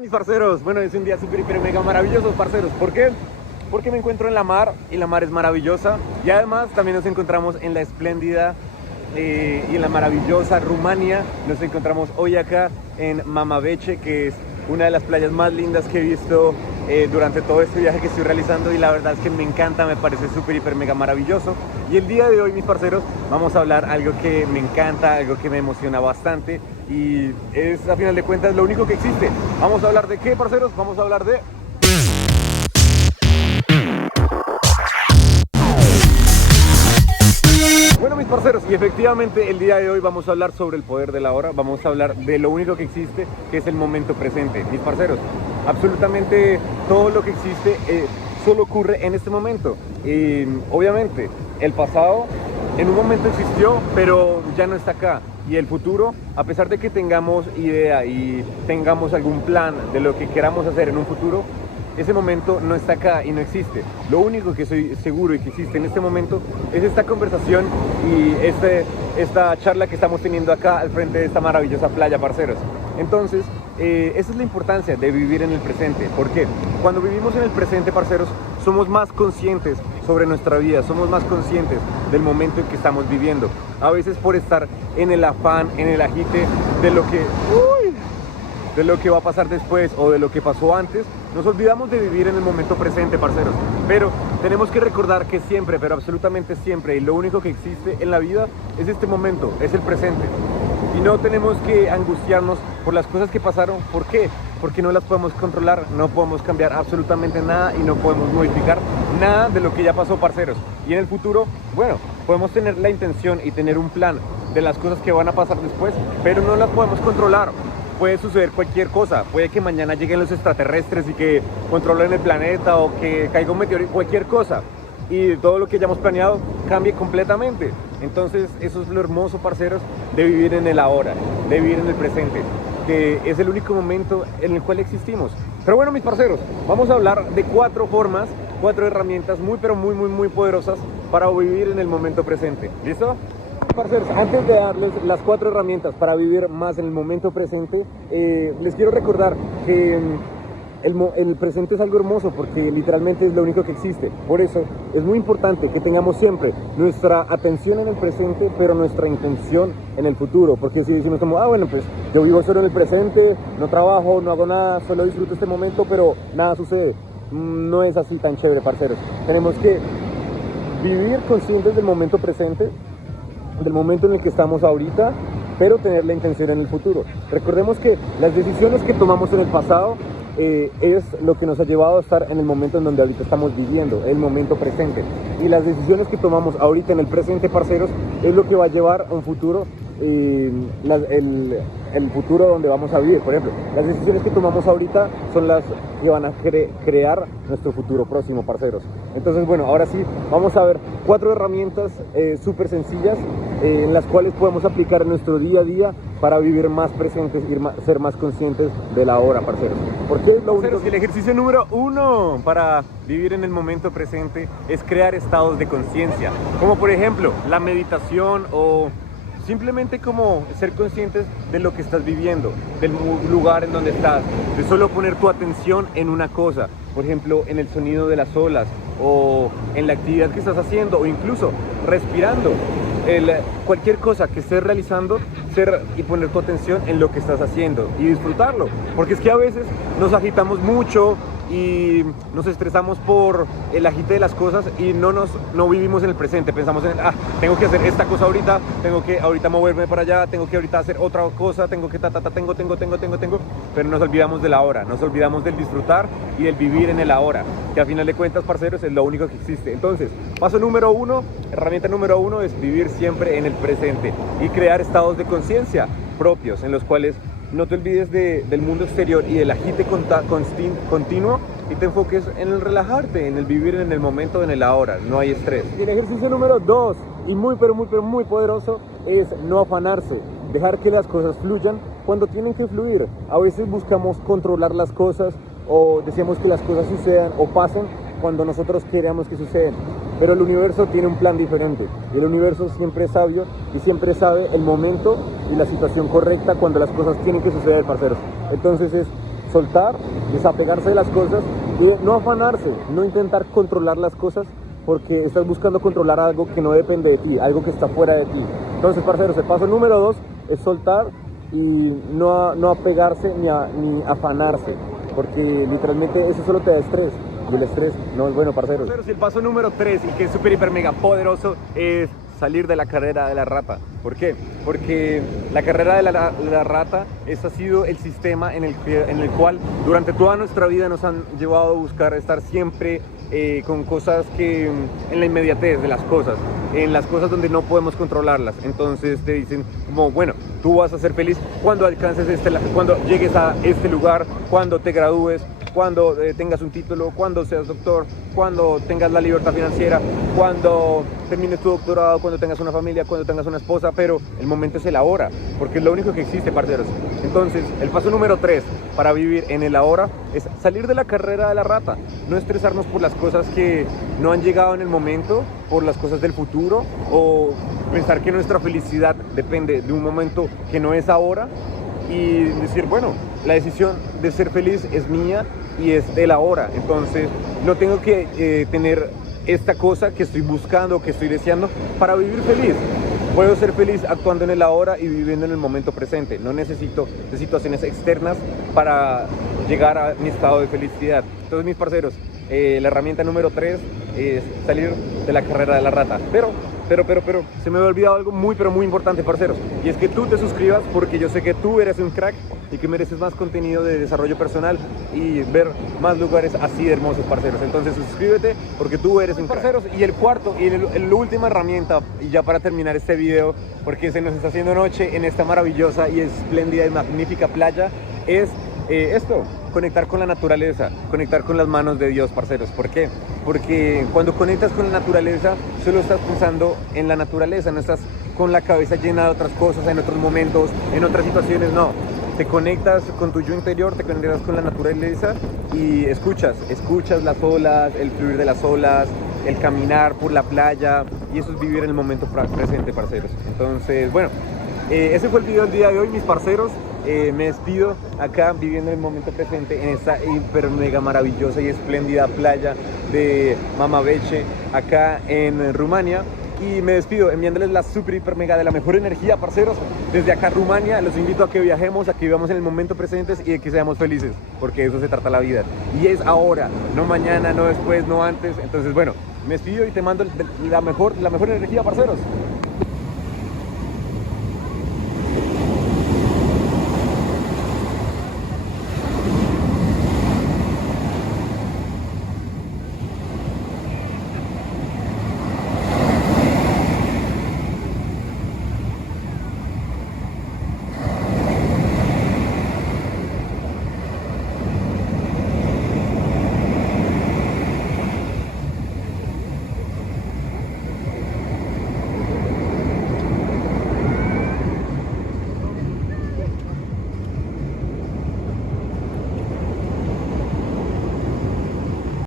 tal, mis parceros? Bueno, es un día súper, hiper, mega maravilloso, parceros. ¿Por qué? Porque me encuentro en la mar y la mar es maravillosa. Y además también nos encontramos en la espléndida y en la maravillosa Rumania. Nos encontramos hoy acá en Mamaveche, que es una de las playas más lindas que he visto durante todo este viaje que estoy realizando, y la verdad es que me encanta, me parece súper, hiper, mega maravilloso. Y el día de hoy, mis parceros, vamos a hablar algo que me encanta, algo que me emociona bastante, y es, a final de cuentas, lo único que existe. Vamos a hablar de qué, parceros, vamos a hablar de... Bueno, mis parceros, y efectivamente el día de hoy vamos a hablar sobre el poder de la hora. Vamos a hablar de lo único que existe, que es el momento presente. Mis parceros, absolutamente todo lo que existe solo ocurre en este momento. Y obviamente el pasado en un momento existió, pero ya no está acá. Y el futuro, a pesar de que tengamos idea y tengamos algún plan de lo que queramos hacer en un futuro, ese momento no está acá y no existe. Lo único que soy seguro y que existe en este momento es esta conversación y esta charla que estamos teniendo acá al frente de esta maravillosa playa, parceros. Entonces, esa es la importancia de vivir en el presente. ¿Por qué? Cuando vivimos en el presente, parceros, somos más conscientes sobre nuestra vida, somos más conscientes del momento en que estamos viviendo. A veces por estar en el afán, en el agite de lo que va a pasar después o de lo que pasó antes, nos olvidamos de vivir en el momento presente, parceros. Pero tenemos que recordar que siempre, pero absolutamente siempre, y lo único que existe en la vida es este momento, es el presente. Y no tenemos que angustiarnos por las cosas que pasaron. ¿Por qué? Porque no las podemos controlar, no podemos cambiar absolutamente nada y no podemos modificar nada de lo que ya pasó, parceros. Y en el futuro, bueno, podemos tener la intención y tener un plan de las cosas que van a pasar después, pero no las podemos controlar. Puede suceder cualquier cosa, puede que mañana lleguen los extraterrestres y que controlen el planeta, o que caiga un meteorito, cualquier cosa, y todo lo que hayamos planeado cambie completamente. Entonces eso es lo hermoso, parceros, de vivir en el ahora, de vivir en el presente, que es el único momento en el cual existimos. Pero bueno, mis parceros, vamos a hablar de 4 formas, 4 herramientas muy pero muy poderosas para vivir en el momento presente. ¿Listo? Parceros, antes de darles las 4 herramientas para vivir más en el momento presente, les quiero recordar que el presente es algo hermoso, porque literalmente es lo único que existe. Por eso es muy importante que tengamos siempre nuestra atención en el presente, pero nuestra intención en el futuro. Porque si decimos como, bueno, pues yo vivo solo en el presente, no trabajo, no hago nada, solo disfruto este momento, pero nada sucede. No es así tan chévere, parceros. Tenemos que vivir conscientes del momento presente, del momento en el que estamos ahorita, pero tener la intención en el futuro. Recordemos que las decisiones que tomamos en el pasado es lo que nos ha llevado a estar en el momento en donde ahorita estamos viviendo, el momento presente. Y las decisiones que tomamos ahorita en el presente, parceros, es lo que va a llevar a un futuro, el futuro donde vamos a vivir. Por ejemplo, las decisiones que tomamos ahorita son las que van a crear nuestro futuro próximo, parceros. Entonces, bueno, ahora sí, vamos a ver 4 herramientas súper sencillas en las cuales podemos aplicar en nuestro día a día para vivir más presentes y ser más conscientes de la hora, parceros. Porque es lo único que... El ejercicio número 1 para vivir en el momento presente es crear estados de conciencia, como por ejemplo la meditación, o simplemente como ser conscientes de lo que estás viviendo, del lugar en donde estás, de solo poner tu atención en una cosa, por ejemplo, en el sonido de las olas, o en la actividad que estás haciendo, o incluso respirando. Cualquier cosa que estés realizando, y poner tu atención en lo que estás haciendo y disfrutarlo, porque es que a veces nos agitamos mucho y nos estresamos por el agite de las cosas y no vivimos en el presente. Pensamos en, tengo que hacer esta cosa ahorita, tengo que ahorita moverme para allá, tengo que ahorita hacer otra cosa, tengo que tengo, pero nos olvidamos de la hora, nos olvidamos del disfrutar y del vivir en el ahora, que a final de cuentas, parceros, es lo único que existe. Entonces, paso número 1, herramienta número 1 es vivir siempre en el presente y crear estados de conciencia propios en los cuales no te olvides del mundo exterior y del agite continuo, y te enfoques en el relajarte, en el vivir en el momento, en el ahora. No hay estrés. Y el ejercicio número 2, y muy poderoso, es no afanarse, dejar que las cosas fluyan cuando tienen que fluir. A veces buscamos controlar las cosas, o decimos que las cosas sucedan o pasen cuando nosotros queremos que sucedan. Pero el universo tiene un plan diferente, y el universo siempre es sabio y siempre sabe el momento y la situación correcta cuando las cosas tienen que suceder, parceros. Entonces es soltar, desapegarse de las cosas y no afanarse, no intentar controlar las cosas porque estás buscando controlar algo que no depende de ti, algo que está fuera de ti. Entonces, parceros, el paso número 2 es soltar y no apegarse ni afanarse, porque literalmente eso solo te da estrés. Y el estrés no es bueno, parceros. El paso número 3, y que es súper, hiper, mega poderoso, es salir de la carrera de la rata. ¿Por qué? Porque la carrera de la rata, ese ha sido el sistema en el cual durante toda nuestra vida nos han llevado a buscar estar siempre con cosas que en la inmediatez de las cosas, en las cosas donde no podemos controlarlas. Entonces te dicen como, bueno, tú vas a ser feliz cuando alcances cuando llegues a este lugar, cuando te gradúes, cuando tengas un título, cuando seas doctor, cuando tengas la libertad financiera, cuando termines tu doctorado, cuando tengas una familia, cuando tengas una esposa, pero el momento es el ahora, porque es lo único que existe, parceros. Entonces, el paso número 3 para vivir en el ahora es salir de la carrera de la rata, no estresarnos por las cosas que no han llegado en el momento, por las cosas del futuro, o pensar que nuestra felicidad depende de un momento que no es ahora, y decir, bueno, la decisión de ser feliz es mía y es del ahora. Entonces no tengo que tener esta cosa que estoy buscando, que estoy deseando para vivir feliz. Puedo ser feliz actuando en el ahora y viviendo en el momento presente. No necesito de situaciones externas para llegar a mi estado de felicidad. Entonces, mis parceros, la herramienta número 3 es salir de la carrera de la rata. Pero se me había olvidado algo muy, pero muy importante, parceros. Y es que tú te suscribas, porque yo sé que tú eres un crack y que mereces más contenido de desarrollo personal y ver más lugares así de hermosos, parceros. Entonces suscríbete porque tú eres un crack. Parceros, y el cuarto y la última herramienta, y ya para terminar este video, porque se nos está haciendo noche en esta maravillosa y espléndida y magnífica playa, es esto, conectar con la naturaleza, conectar con las manos de Dios, parceros. ¿Por qué? Porque cuando conectas con la naturaleza, solo estás pensando en la naturaleza, no estás con la cabeza llena de otras cosas, en otros momentos, en otras situaciones, no. Te conectas con tu yo interior, te conectas con la naturaleza y escuchas las olas, el fluir de las olas, el caminar por la playa, y eso es vivir en el momento presente, parceros. Entonces, bueno, ese fue el video del día de hoy, mis parceros. Me despido acá viviendo el momento presente en esta hiper mega maravillosa y espléndida playa de Mamabeche, acá en Rumania. Y me despido enviándoles la super hiper mega de la mejor energía, parceros. Desde acá Rumania los invito a que viajemos, a que vivamos en el momento presente y de que seamos felices, porque de eso se trata la vida. Y es ahora, no mañana, no después, no antes. Entonces, bueno, me despido y te mando la mejor energía, parceros.